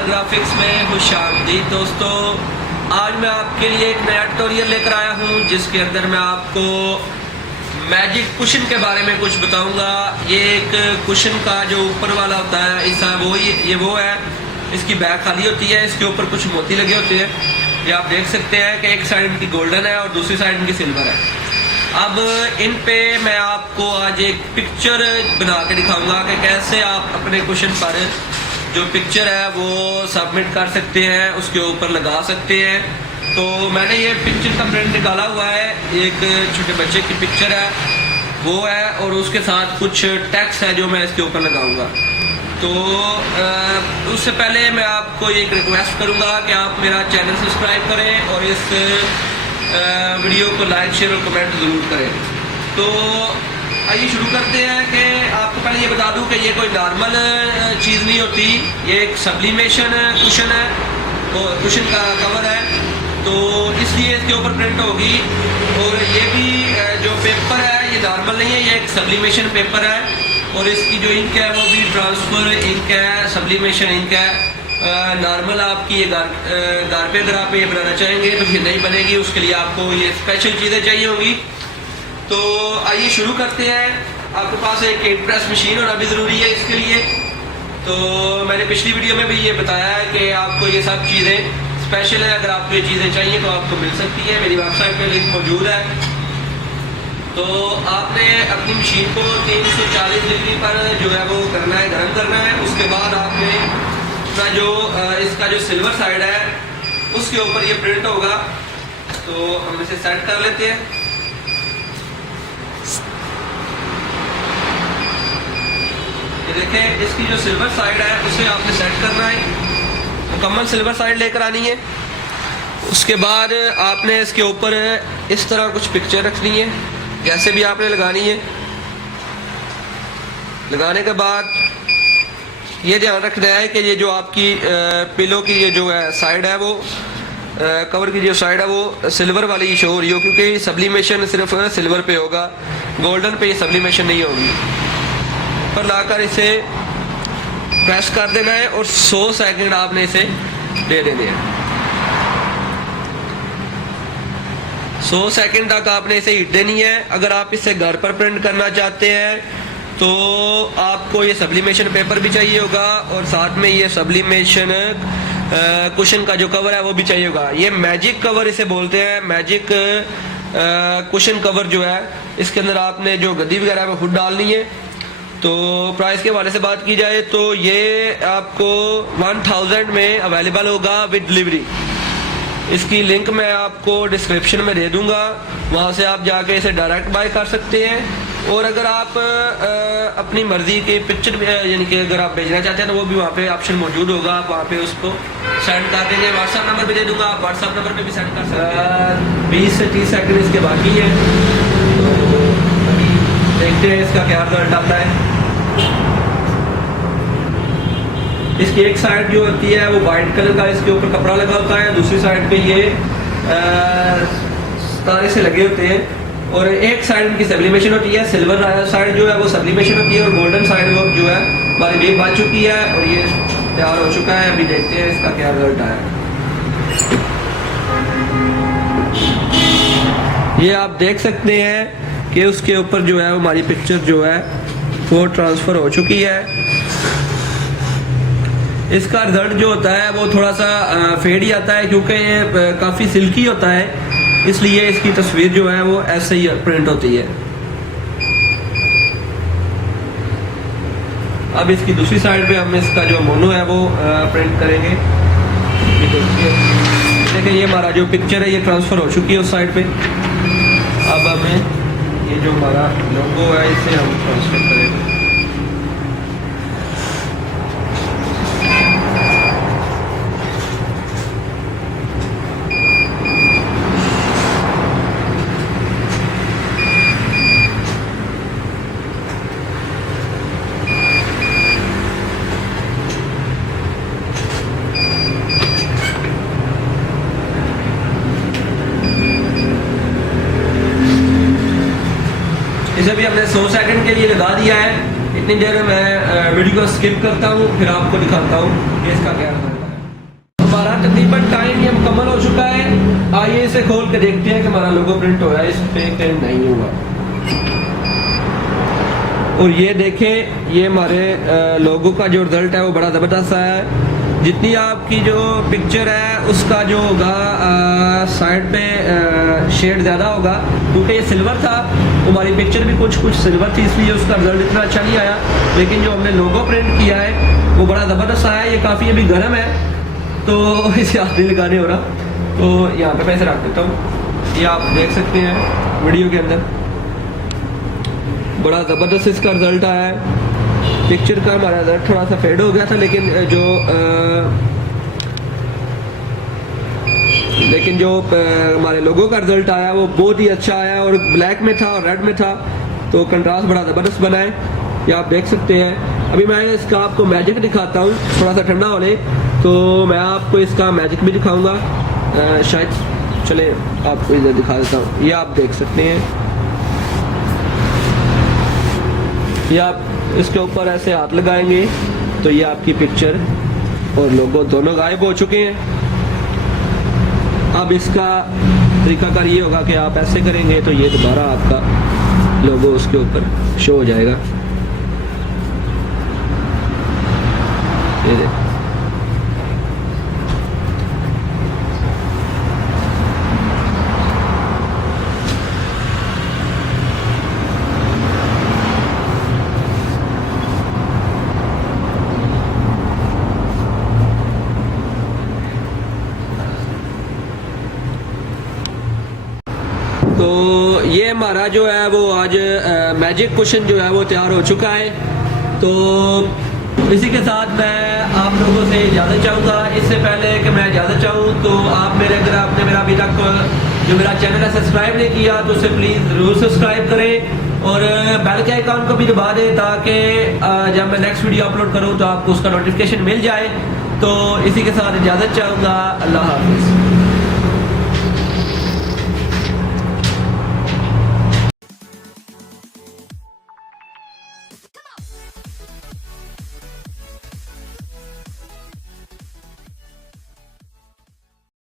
Graphics में खुशामदीद दोस्तों। आज मैं आपके लिए एक नया ट्यूटोरियल लेकर आया हूं जिसके अंदर मैं आपको मैजिक कुशन के बारे में कुछ बताऊंगा। ये एक कुशन का जो ऊपर वाला होता है ऐसा वो है, इसकी बैक खाली होती है, इसके ऊपर कुछ मोती लगे होते हैं। ये आप देख सकते हैं कि एक साइड इनकी गोल्डन है और दूसरी साइड इनकी सिल्वर है। अब इन पे मैं आपको आज एक पिक्चर बना के दिखाऊंगा कि कैसे आप अपने कुशन पर जो पिक्चर है वो सबमिट कर सकते हैं, उसके ऊपर लगा सकते हैं। तो मैंने ये पिक्चर का प्रिंट निकाला हुआ है, एक छोटे बच्चे की पिक्चर है वो है, और उसके साथ कुछ टेक्स्ट है जो मैं इसके ऊपर लगाऊंगा। तो उससे पहले मैं आपको एक रिक्वेस्ट करूंगा कि आप मेरा चैनल सब्सक्राइब करें और इस वीडियो को लाइक शेयर और कमेंट ज़रूर करें। तो आइए शुरू करते हैं कि आपको पहले ये बता दूं कि ये कोई नॉर्मल चीज़ नहीं होती, ये एक सब्लिमेशन कुशन है, तो कुशन का कवर है, तो इसलिए इसके ऊपर प्रिंट होगी। और ये भी जो पेपर है ये नॉर्मल नहीं है, ये एक सब्लिमेशन पेपर है, और इसकी जो इंक है वो भी ट्रांसफर इंक है, सब्लिमेशन इंक है। नॉर्मल आपकी ये घर पे अगर आप ये बनाना चाहेंगे तो फिर नहीं बनेगी, उसके लिए आपको ये स्पेशल चीज़ें चाहिए होंगी। तो आइए शुरू करते हैं। आपके पास एक प्रेस मशीन होना भी ज़रूरी है इसके लिए। तो मैंने पिछली वीडियो में भी ये बताया है कि आपको ये सब चीज़ें स्पेशल है, अगर आपको ये चीज़ें चाहिए तो आपको मिल सकती है, मेरी वेबसाइट पर लिंक मौजूद है। तो आपने अपनी मशीन को 340 डिग्री पर जो है वो करना है, गर्म करना है। उसके बाद आपने जो इसका जो सिल्वर साइड है उसके ऊपर ये प्रिंट होगा। तो हम इसे सेट कर लेते हैं। ये देखें, इसकी जो सिल्वर साइड है उसे आपने सेट करना है, मुकम्मल सिल्वर साइड लेकर आनी है। उसके बाद आपने इसके ऊपर इस तरह कुछ पिक्चर रखनी है, जैसे भी आपने लगानी है। लगाने के बाद ये ध्यान रखना है कि ये जो आपकी पिलो की ये जो है साइड है वो कवर की जो साइड है वो सिल्वर वाली शो हो रही हो, क्योंकि सब्लिमेशन सिर्फ सिल्वर पे होगा, गोल्डन पे ये सब्लिमेशन नहीं होगी। पर लाकर इसे प्रेस कर देना है और 100 सेकंड आपने इसे दे देने हैं। 100 सेकंड तक आपने इसे हीट देनी है। अगर आप इसे घर पर प्रिंट करना चाहते हैं तो आपको ये सब्लिमेशन पेपर भी चाहिए होगा और साथ में ये सब्लिमेशन कुशन का जो कवर है वो भी चाहिए होगा। ये मैजिक कवर इसे बोलते हैं, मैजिक कुशन कवर जो है, इसके अंदर आपने जो गद्दी वगैरह है वो खुद डालनी है। तो प्राइस के हवाले से बात की जाए तो ये आपको 1000 में अवेलेबल होगा विद डिलीवरी। इसकी लिंक मैं आपको डिस्क्रिप्शन में दे दूंगा, वहाँ से आप जाके इसे डायरेक्ट बाय कर सकते हैं। और अगर आप अपनी मर्जी के पिक्चर यानी कि अगर आप भेजना चाहते हैं तो वो भी वहाँ पे ऑप्शन मौजूद होगा, आप वहाँ पे उसको सेंड कर देंगे। व्हाट्सएप नंबर भी दे दूंगा, आप व्हाट्सएप नंबर पे भी सेंड कर सकते हैं। 20 से 30 सेकंड इसके बाकी है, तो अभी देखते हैं इसका क्या रिजल्ट आता है। इसकी एक साइड जो होती है वो वाइट कलर का इसके ऊपर कपड़ा लगा होता है, दूसरी साइड पे ये तारे से लगे होते हैं, और एक साइड इनकी सब्लिमेशन होती है। सिल्वर साइड जो है वो सब्लिमेशन होती है और गोल्डन साइड वो जो है हमारी बेक बच चुकी है और ये तैयार हो चुका है। अभी देखते हैं इसका क्या रिजल्ट आया। ये आप देख सकते हैं कि उसके ऊपर जो है हमारी पिक्चर जो है वो ट्रांसफर हो चुकी है। इसका रिजल्ट जो होता है वो थोड़ा सा फेड ही आता है, क्योंकि ये काफ़ी सिल्की होता है, इसलिए इसकी तस्वीर जो है वो ऐसे ही प्रिंट होती है। अब इसकी दूसरी साइड पे हम इसका जो मोनो है वो प्रिंट करेंगे। देखिए ये हमारा जो पिक्चर है ये ट्रांसफ़र हो चुकी है उस साइड पे। अब हमें ये जो हमारा लोगो है इसे हम ट्रांसफर करेंगे। इसे भी हमने 100 सेकंड के लिए लगा दिया है। इतनी देर में मैं वीडियो को स्किप करता हूँ, फिर आपको दिखाता हूँ कि इसका क्या होगा। तकरीबन टाइम ये मुकम्मल हो चुका है। आइए इसे खोल के देखते हैं कि हमारा लोगो प्रिंट हो रहा है, इस पे प्रिंट नहीं हुआ। और ये देखें, ये हमारे लोगो का जो रिजल्ट है वो बड़ा ज़बरदस्त है। जितनी आपकी जो पिक्चर है उसका जो होगा साइड पे शेड ज़्यादा होगा, क्योंकि ये सिल्वर था, हमारी पिक्चर भी कुछ सिल्वर थी, इसलिए उसका रिजल्ट इतना अच्छा नहीं आया। लेकिन जो हमने लोगो प्रिंट किया है वो बड़ा ज़बरदस्त आया। ये काफ़ी अभी गर्म है तो इसे हाथ नहीं लगाने हो रहा, तो यहाँ पे पैसे रख देता हूँ। ये आप देख सकते हैं वीडियो के अंदर, बड़ा ज़बरदस्त इसका रिजल्ट आया है। पिक्चर का हमारा रिजल्ट थोड़ा सा फेड हो गया था, लेकिन जो हमारे लोगों का रिजल्ट आया वो बहुत ही अच्छा आया, और ब्लैक में था और रेड में था, तो कंट्रास्ट बड़ा ज़बरदस्त बना है। ये आप देख सकते हैं। अभी मैं इसका आपको मैजिक दिखाता हूँ, थोड़ा सा ठंडा होने, तो मैं आपको इसका मैजिक भी दिखाऊंगा। शायद चले आपको इधर दिखा देता हूँ। ये आप देख सकते हैं, ये आप इसके ऊपर ऐसे हाथ लगाएंगे तो ये आपकी पिक्चर और लोगो दोनों गायब हो चुके हैं। अब इसका तरीकाकार ये होगा कि आप ऐसे करेंगे तो ये दोबारा आपका लोगो उसके ऊपर शो हो जाएगा। ये देखिए, तो ये हमारा जो है वो आज मैजिक कुशन जो है वो तैयार हो चुका है। तो इसी के साथ मैं आप लोगों से इजाज़त चाहूँगा। इससे पहले कि मैं इजाज़त चाहूँ तो आप अगर आपने मेरा अभी तक जो मेरा चैनल है सब्सक्राइब नहीं किया तो उसे प्लीज़ ज़रूर सब्सक्राइब करें और बेल के आइकॉन को भी दबा दें, ताकि जब मैं नेक्स्ट वीडियो अपलोड करूँ तो आपको उसका नोटिफिकेशन मिल जाए। तो इसी के साथ इजाज़त चाहूँगा। अल्लाह हाफ़िज़।